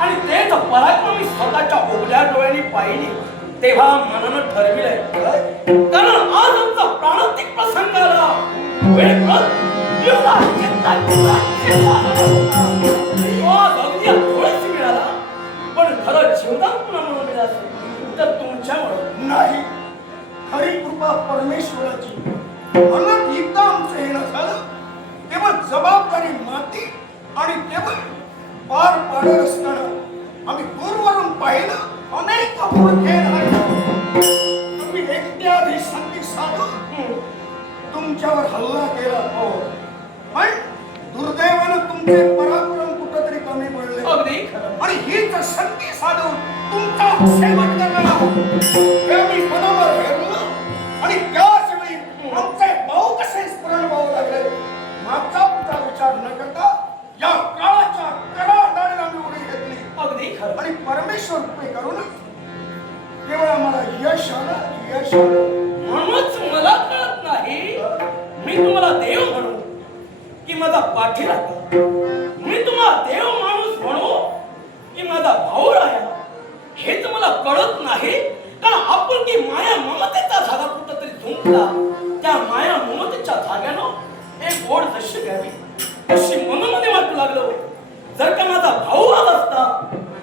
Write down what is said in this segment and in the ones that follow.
आणि तेच पराक्रमी स्वतःच्या उघड्या डोळ्यांनी पाहिली तेव्हा मनानं ठरविलंय, कारण आज आमचा प्राणांतिक प्रसंग आला. थोडीच मिळाला, पण खरं जीवदान पुन्हा म्हणून मिळालं तर तुमच्यामुळे नाही. खरी कृपा परमेश्वराची. म्हणून एकदा आमचं येणं झालं केवळ जबाबदारी माती आणि केवळ पार पाडत असताना आम्ही दूरवरून पाहिलं अनेक ओळखे तुम्ही एकट्या आधी संधी साधून तुमच्यावर हल्ला केला. पण दुर्दैवानं तुमचे पराक्रम कुठंतरी कमी पडले आणि हीच संधी साधून तुमचा सेवक करणारा मी बरोबर हेरलो आणि त्याच वेळी आमचे भाऊ कसे स्मरण पाहू लागले. मागचा पुढचा विचार न करता या काळाच्या कराडाने आम्ही उडी घेतली. अगदी खरं. आणि परमेश्वर कृपे करून केवळ आम्हाला यश आलं. म्हणूनच मला कळत नाही मी तुम्हाला देव म्हणू की माझा पाठीराखा, मी तुम्हाला देव माणूस म्हणू की माझा भाऊ राया, हेच मला कळत नाही. कारण आपण की माया ममतेचा धागा कुठंतरी झुंकला, त्या माया ममतेच्या धाग्यानं एक गोड दृश्य घ्यावी अशी मनोमध्ये वाटू लागलो. जर का माझा भाऊ आला असता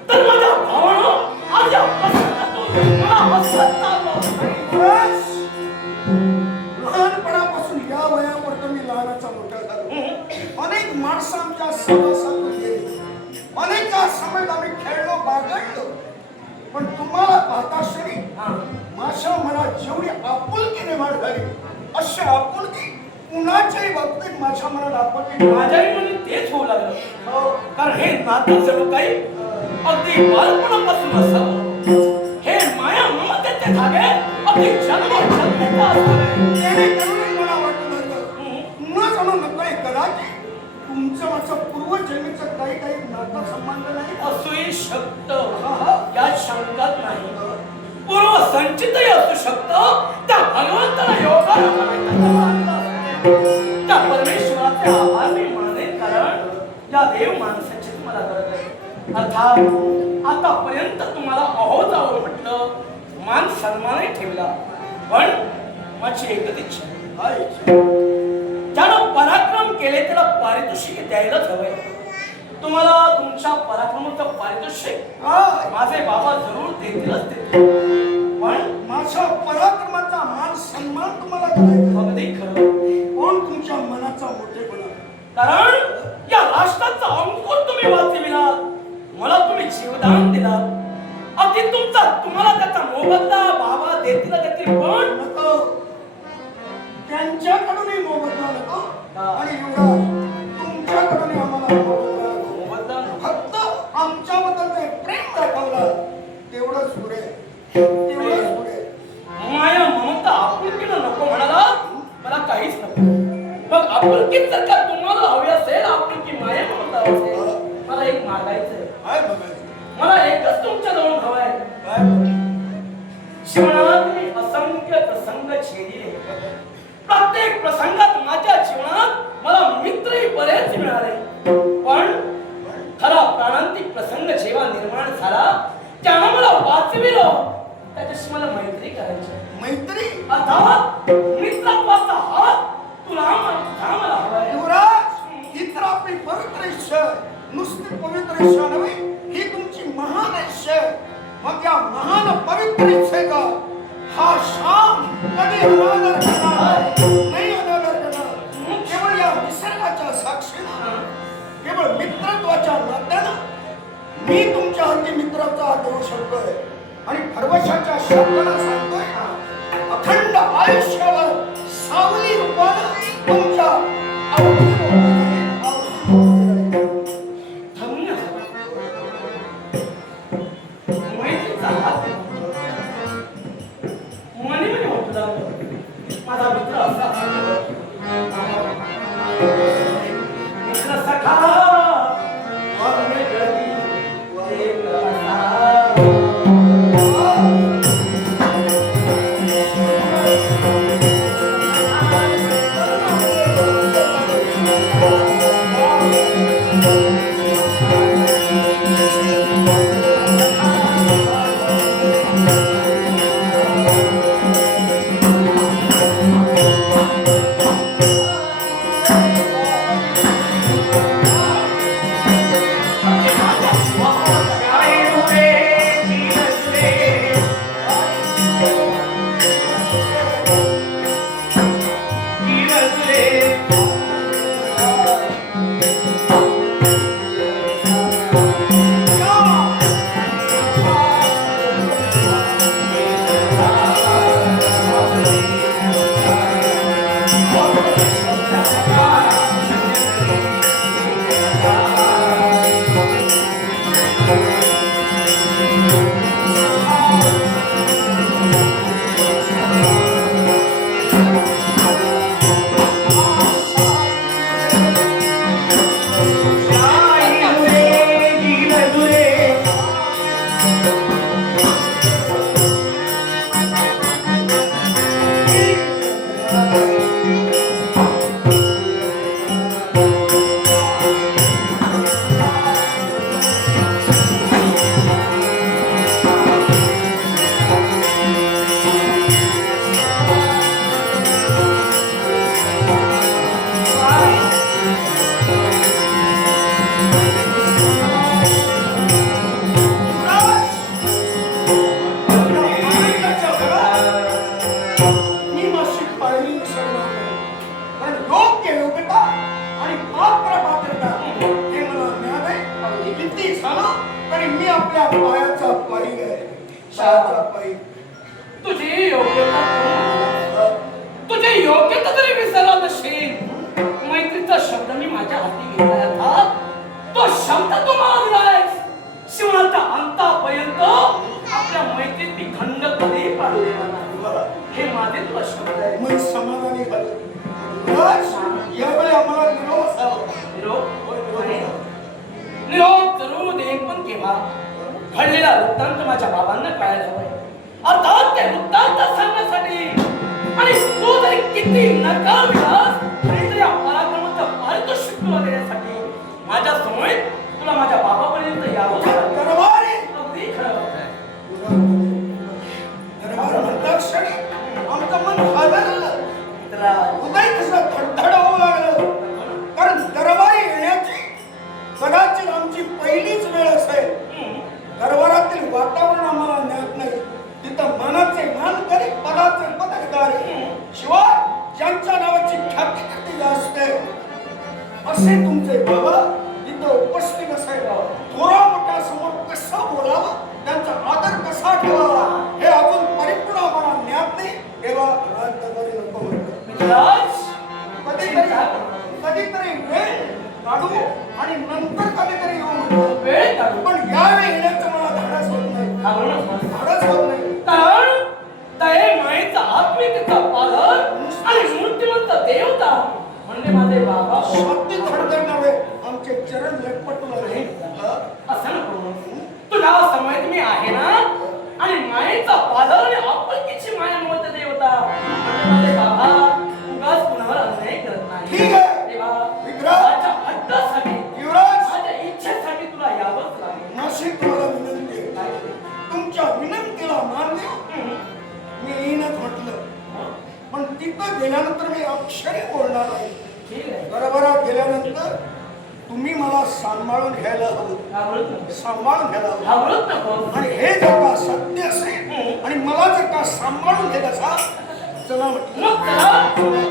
तर माझ्या भावानं आज या प्रसंगातून मला हसत लहानपणापासून या वयापर्यंत मी लहानाचा मोठा झालो. अनेक माणसं आमच्या सहवासातून गेली. अनेक समय आम्ही खेळलो, बागडलो. पण तुम्हाला पाहता श्री माझ्या मनात जेवढी आपुलकी निर्माण झाली अशी आपुलकी कुणाच्याही बाबतीत माझ्या मनात आपुलकी माझ्याही मनात तेच होऊ लागलं. कारण हे नातं जणू काही अगदी बालपणापासून असावं. हे माया ममतेचे धागे अगदी जन्मजन्मीचे असावे. मला वाटू लागलं न जाणू नकोय कदाचित तुमचं माझं पूर्वजन्मीचं काही नातं संबंध नाही असूही शकत, यात शंकाच नाही. पूर्व संचितही असू शकतं. त्या भगवंताला योगाला त्या परमेश्वराचे आभार मी मानेन, कारण या देव माणसाची तुम्हाला गरज आहे. अर्थात आतापर्यंत तुम्हाला अहो जावं म्हटलं, मान सन्मानही ठेवला, पण माझी एकच इच्छा आहे, ज्यानं पराक्रम केले त्याला पारितोषिक द्यायलाच हवंय. तुम्हाला तुमच्या पराक्रमाचं पारितोषिक माझे बाबा जरूर देतीलच देतील, पण माझ्या पराक्रमाचा मान सन्मान तुम्हाला करायचा. अगदी खरं. कोण तुमच्या मनाचा मोठेपणा, कारण या राष्ट्राचा अंकुर तुम्ही वाचविलात, मला तुम्ही जीवदान दिलात. अगदी तुम्हाला त्याचा मोबदला बाबा देतील, पण नको त्यांच्याकडूनही मोबदला नको आणि युवराज तुमच्याकडून आम्हाला मोबदला नको. फक्त आमच्याबद्दल प्रेम दाखवलं तेवढंच पुरे, तेवढंच पुरे. माया ममता आपुलकीनं नको म्हणाला, मला काहीच नको. मग आपुलकी जर का तुम्हाला हवी असेल, आपुलकी माया ममता असेल, मला एक मागायचंय. मला एकच तुमच्या जवळ हवंय. जीवनात मी असंख्य प्रसंग छेदिले. प्रत्येक प्रसंगात माझ्या जीवनात मला मित्रही बरेच मिळाले, पण खरा प्राणांतिक प्रसंग जेव्हा निर्माण झाला त्यानं मला वाचविलं. त्याच्याशी मला मैत्री करायची. मैत्री अर्थात मित्रत्वाचा हात तुला मला हवाय. युवराज इतर आपली पवित्र इच्छा, नुसती पवित्र इच्छा नव्हे, ही तुमची महान इच्छा. मग या महान पवित्र इच्छेचा हा शाम कधी अनादर करणार नाही, अनादर करणार. केवळ या निसर्गाच्या साक्षीनं, केवळ मित्रत्वाच्या नात्यानं मी तुमच्या हाती मित्राचा देऊ शकतोय आणि भरवशाच्या शब्दाला सांगतोय, अखंड आयुष्यावर सावली रूपानं तुमच्या माझा मित्र असा मित्र सखा किती झालं तरी मी आपल्या पायाचा पायी आहे. पायाचा पायी. तुझी योग्यता तुझी योग्यता तरी विसरला नसेल. मैत्रीचा शब्द मी माझ्या हाती घेतला था. तो शब्द तू मला दिलायस. शिवणाच्या अंतापर्यंत आपल्या मैत्रीत मी खंड कधी पाडलेला नाही. हे माझे तुला शब्द आहे. मी समाधानी झालो. यावेळी आम्हाला निरोप असावा. निरोप जरूर देईन, पण केव्हा? घडलेला वृत्तांत माझ्या बाबांना कळायला हवंय. अर्थात ते वृत्तांत सांगण्यासाठी आणि तू जरी किती नकारविलास तरी या पराक्रमाचं पारितोषिक तुला देण्यासाठी माझ्या समोर तुला माझ्या बाबापर्यंत यावं लागलं. दरबारी अगदी खरं. दरबार म्हणतात क्षणी आमचं मन हादरलं. मित्रा, हृदय कसं धडधड होऊ लागलं. कारण दरबारी येण्याची कदाचित आमची पहिलीच वेळ असेल. दरबारातील वातावरण आम्हाला ज्ञात नाही. तिथं मानाचे मानकरी, पदाचे पदाधिकारी, शिवाय ज्यांच्या नावाची ख्याती किती जास्त आहे असे तुमचे बाबा तिथं उपस्थित असेल. थोरा मोठ्या समोर कसं बोलावं, त्यांचा आदर कसा ठेवावा हे अजून परिपूर्ण आम्हाला ज्ञात नाही. तेव्हा राजदरबारी नको म्हणतात. मित्राज, कधीतरी वेळ काढू आणि नंतर कधीतरी येऊ म्हणतो. वेळ काढू. पण यावेळी येण्याचं मला धाडस होत नाही. धाडस होत नाही. कारण त्या मायेचा आत्मिकतेचा पालन आणि मूर्तिमंत देवता म्हणजे माझे बाबा. शब्द धडधड नव्हे, आमचे चरण लटपटू लागले. असं नको. तुझ्या समयत मी आहे ना, आणि मायेचा पालन आणि आपुलकीची माया मोठा देवता म्हणजे माझे बाबा उगाच कुणावर अन्याय करत नाही. ठीक आहे. तेव्हा विक्रांत, माझ्या हट्टासाठी, युवराज, माझ्या इच्छेसाठी तुला यावंच लागेल. नाशिक तुम्हाला विनंती आहे. तुमच्या विनंतीला मान देऊ मी येईनच म्हटलं. पण तिथं गेल्यानंतर मी अक्षरी बोलणार नाही. ठीक आहे. दरबारात गेल्यानंतर तुम्ही मला सांभाळून घ्यायला हवं. घाबरत नको. सांभाळून घ्यायला हवं. घाबरत नको. आणि हे जर का सत्य असेल आणि मला जर का सांभाळून घेत असाल चला म्हटलं. मग चला.